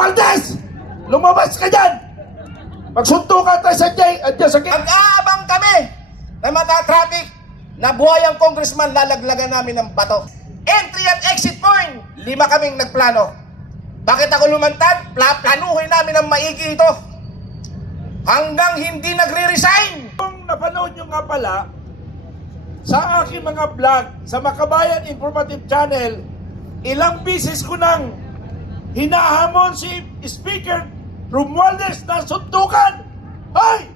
Romaldes! Lumabas ka dyan! Magsuntukan tayo sa J at dyan sa. Mag-aabang kami na mata-traffic na buhay ang congressman lalaglagan namin ng bato. Entry at exit point, lima kaming nagplano. Bakit ako lumantad? Pla planuhin namin ang maigi ito. Hanggang hindi nagre-resign. Kung napanood nyo nga pala, sa aking mga vlog, sa Makabayan Informative Channel, ilang bisis ko nang hinahamon si Speaker Romualdez na suntukan. Hoy!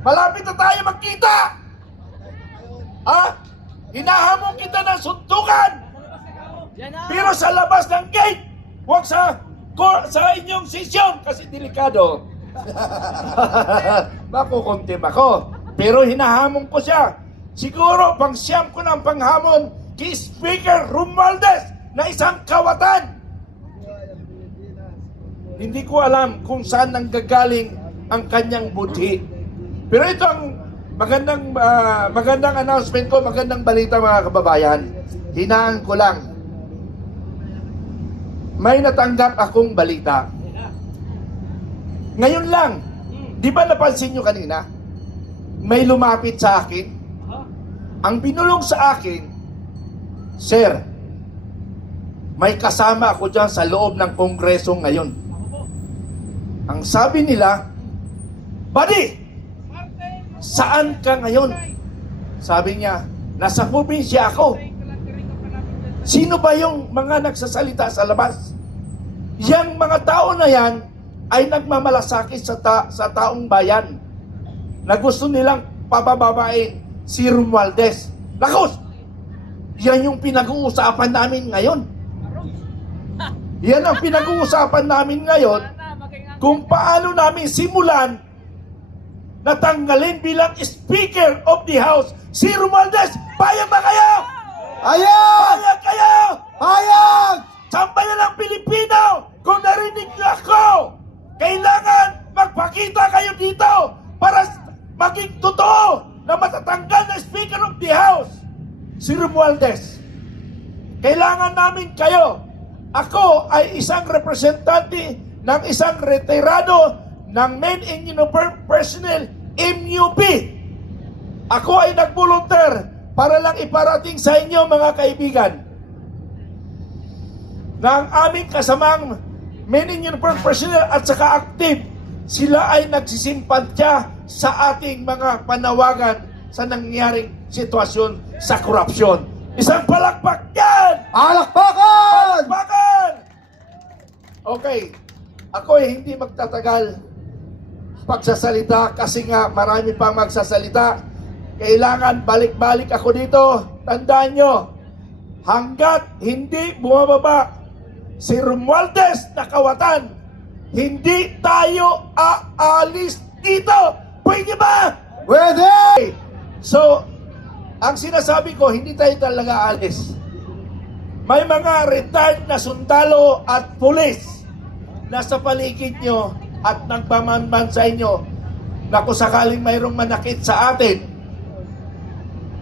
Malapit na tayo magkita! Ha? Hinahamon kita ng suntukan! Pero sa labas ng gate, huwag sa sa inyong sesyon kasi delikado. Makukuntim ako. Pero hinahamon ko siya. Siguro pang siyam ko ng panghamon kay Speaker Romualdez na isang kawatan. Hindi ko alam kung saan nanggagaling ang kanyang budhi. Pero ito ang magandang ah, magandang announcement ko, magandang balita mga kababayan. Hinaan ko lang. May natanggap akong balita. Ngayon lang, di ba napansin nyo kanina? May lumapit sa akin. Ang binulong sa akin, Sir, may kasama ako dyan sa loob ng kongreso ngayon. Ang sabi nila, Buddy, saan ka ngayon? Sabi niya, nasa probinsya ako. Sino ba yung mga nagsasalita sa labas? Yang mga tao na yan ay nagmamalasakit sa, ta- sa taong bayan na gusto nilang pabababain si Romualdez. Lakos! Yan yung pinag-uusapan namin ngayon. Yan ang pinag-uusapan namin ngayon kung paano namin simulan na tanggalin bilang Speaker of the House si Romualdez. Payag ba kayo? Hayag! Payag kayo! Hayag! Sambayan ng Pilipino! Kung narinig niyo ako, kailangan magpakita kayo dito para maging totoo na matatanggal na Speaker of the House, si Romualdez. Kailangan namin kayo. Ako ay isang representante ng isang retirado ng Men in Uniform Personnel, MUP. Ako ay nag-volunteer para lang iparating sa inyo mga kaibigan na ang aming kasamang men in uniform personnel at saka active, sila ay nagsisimpatya sa ating mga panawagan sa nangyaring sitwasyon sa korupsyon. Isang palakpak yan! Alakpakan! Palakpakan! Okay, ako ay hindi magtatagal pagsasalita kasi nga marami pang magsasalita. Kailangan balik-balik ako dito. Tandaan nyo, hanggat hindi bumababa si Romualdez na kawatan, hindi tayo aalis dito. Pwede ba? Pwede! So, ang sinasabi ko, hindi tayo talaga alis. May mga retired na sundalo at pulis na sa paligid nyo at nagpamanman sa inyo na kung sakaling mayroong manakit sa atin,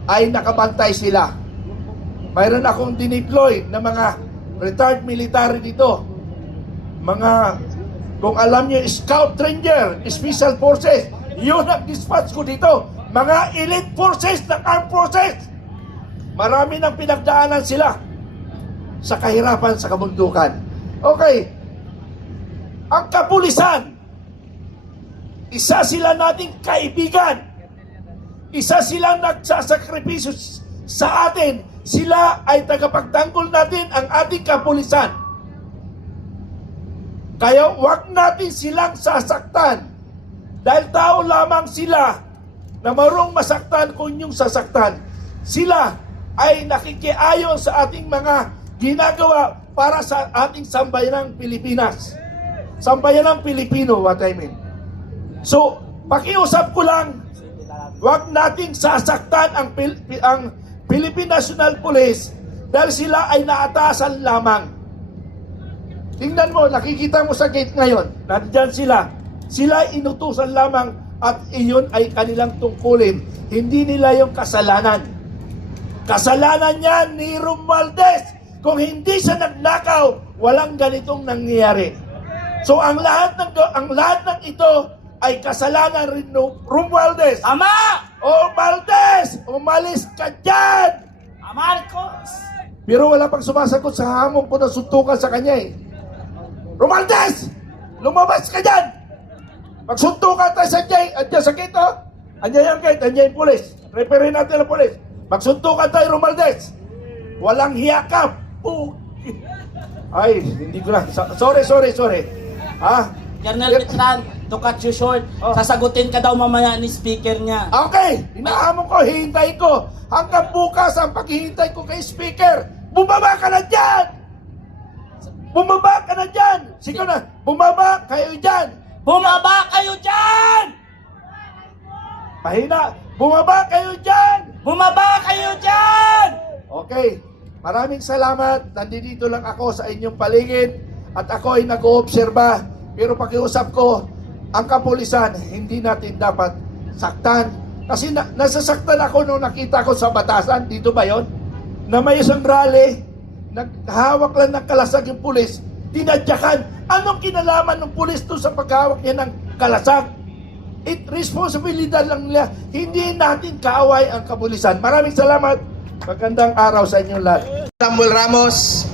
ay nakabantay sila. Mayroon akong dineploy na mga retired military dito. Mga, kung alam nyo, Scout Ranger, Special Forces, yun ang dispatch ko dito. Mga elite forces ng armed forces. Marami nang pinagdaanan sila sa kahirapan sa kabundukan. Okay. Ang kapulisan, isa sila nating kaibigan. Isa silang nagsasakripisyo sa atin. Sila ay tagapagtanggol natin ang ating kapulisan. Kaya wag natin silang sasaktan. Dahil tao lamang sila na marong masaktan kung yung sasaktan. Sila ay nakikiayon sa ating mga ginagawa para sa ating sambayanang Pilipinas. Sambayanang Pilipino, what I mean. So, pakiusap ko lang, wag nating sasaktan ang, Pil- ang Philippine National Police dahil sila ay naatasan lamang. Tingnan mo, nakikita mo sa gate ngayon, nandyan sila. Sila inutusan lamang at iyon ay kanilang tungkulin. Hindi nila yung kasalanan. Kasalanan niya ni Romualdez. Kung hindi siya nagnakaw, walang ganitong nangyayari. So ang lahat ng ang lahat ng ito ay kasalanan rin ng Romualdez. Ama! O Valdez, umalis ka dyan! Marcos! Pero wala pang sumasagot sa hamon ko na suntukan sa kanya eh. Romualdez! Lumabas ka dyan! Magsuntukan tayo sa Jay, andyan sa gate oh. Andyan yung gate, andyan yung pulis. Referee natin ang pulis. Magsuntukan tayo, Romualdez. Walang hiyakap. Oh. Ay, hindi ko na. So- Sorry, sorry, sorry. Ha? Colonel Petran, to cut you short, Oh. sasagutin ka daw mamaya ni speaker niya. Okay, inaamon ko, hihintay ko. Hanggang bukas ang paghihintay ko kay speaker. Bumaba ka na dyan! Bumaba ka na dyan! Sige na, bumaba kayo dyan! Bumaba kayo dyan! Pahina, bumaba kayo dyan! Bumaba kayo dyan! Okay, maraming salamat. Nandito lang ako sa inyong paligid at ako ay nag-oobserba. Pero pakiusap ko, ang kapulisan, hindi natin dapat saktan. Kasi na, nasasaktan ako nung nakita ko sa batasan, dito ba yon? Na may isang rally, naghawak lang ng kalasag yung pulis, dinadyakan. Anong kinalaman ng pulis to sa paghawak niya ng kalasag? It responsibilidad lang nila. Hindi natin kaaway ang kapulisan. Maraming salamat. Magandang araw sa inyong lahat. Samuel Ramos,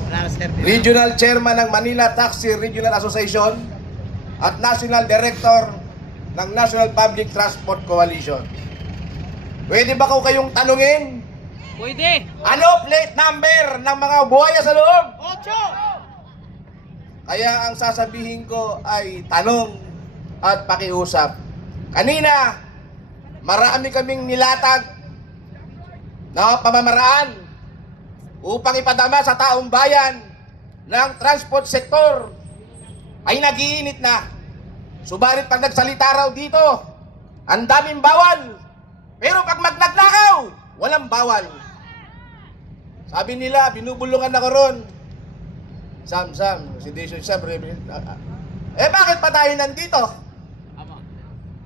Regional Chairman ng Manila Taxi Regional Association at National Director ng National Public Transport Coalition. Pwede ba ko kayong tanungin? Pwede! Ano plate number ng mga buhaya sa loob? Ocho! Kaya ang sasabihin ko ay tanong at pakiusap. Kanina, marami kaming nilatag na pamamaraan upang ipadama sa taong bayan ng transport sector ay nagiinit na. Subalit pag nagsalita raw dito, ang daming bawal. Pero pag magnagnakaw, walang bawal. Sabi nila, binubulungan ako ron. Sam, Sam, si Jason Sam, eh bakit pa tayo nandito?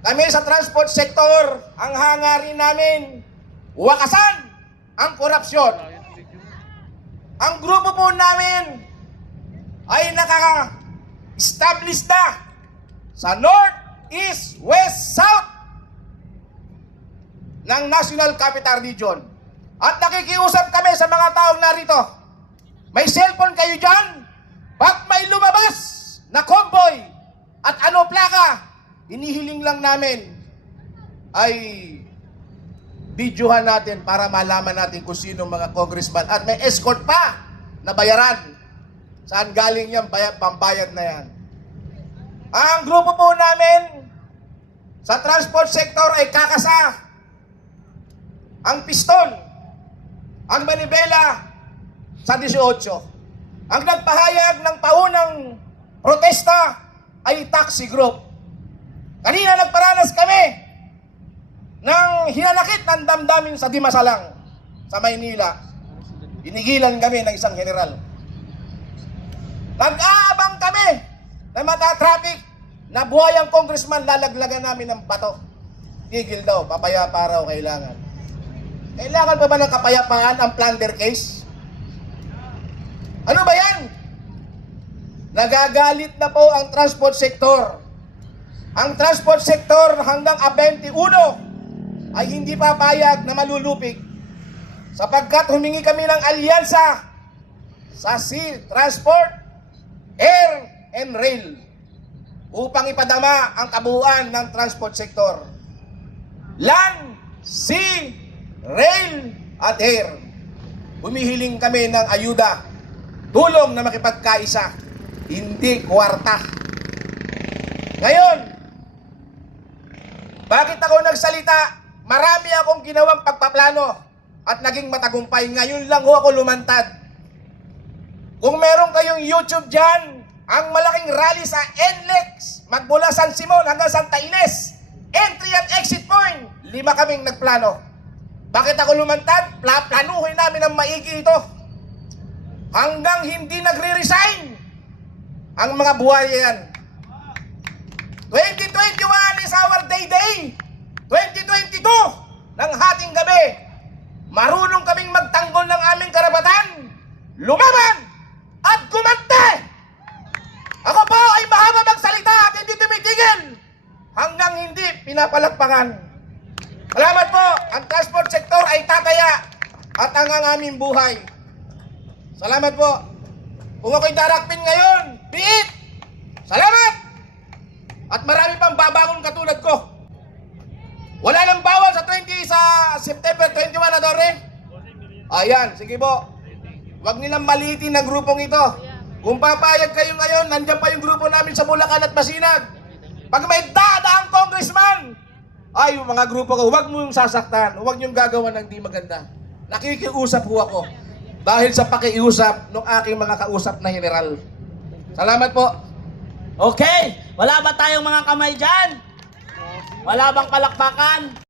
Kami sa transport sector, ang hangarin namin, wakasan ang korupsyon. Ang grupo po namin ay nakaka-establish na sa North, East, West, South ng National Capital Region. At nakikiusap kami sa mga taong narito. May cellphone kayo dyan? Pag may lumabas na convoy at ano plaka, hinihiling lang namin ay videohan natin para malaman natin kung sino mga congressman at may escort pa na bayaran. Saan galing yan? Bayad, pambayad na yan. Ang grupo po namin sa transport sector ay kakasa. Ang piston, ang manibela sa 18. Ang nagpahayag ng paunang protesta ay taxi group. Kanina nagparanas kami ng hinanakit ng damdamin sa Dimasalang sa Maynila. Inigilan kami ng isang general. Nag-aabang kami na mata-traffic na buhayang congressman lalaglagan namin ng bato. Tigil daw, papayapa raw kailangan. Kailangan pa ba ng kapayapaan ang plunder case? Ano ba yan? Nagagalit na po ang transport sector. Ang transport sector hanggang A21 ay hindi papayag na malulupig sapagkat humingi kami ng alyansa sa Sea Transport, Air and Rail upang ipadama ang kabuuan ng transport sector. Land, Sea, Rail at Air. Humihiling kami ng ayuda, tulong na makipagkaisa, hindi kwarta. Ngayon, bakit ako nagsalita? Marami akong ginawang pagpaplano at naging matagumpay. Ngayon lang ho ako lumantad. Kung meron kayong YouTube dyan, ang malaking rally sa NLEX, magmula San Simon hanggang Santa Ines, entry at exit point, lima kaming nagplano. Bakit ako lumantad? Pla planuhin namin ang maigi ito hanggang hindi nagre-resign ang mga buhay yan. 2021 is our day day. 2022 ng hating gabi. Marunong kaming magtanggol ng aming karapatan, lumaban at gumante. Ako po ay mahaba magsalita at hindi tumitigil hanggang hindi pinapalakpakan. Salamat po, ang transport sector ay tataya at ang ang aming buhay. Salamat po! Kung ako'y darakpin ngayon, biit! Salamat! At marami pang babangon katulad ko. Wala nang bawal sa 20 sa September 21 na Dore. Ayan, sige po. Huwag nilang maliitin ang grupong ito. Kung papayag kayo ngayon, nandiyan pa yung grupo namin sa Bulacan at Masinag. Pag may dadaang congressman, ay mga grupo ko, huwag mo yung sasaktan, huwag yung gagawa ng di maganda. Nakikiusap po ako dahil sa pakiusap ng aking mga kausap na general. Salamat po. Okay, wala ba tayong mga kamay dyan? Wala bang palakpakan?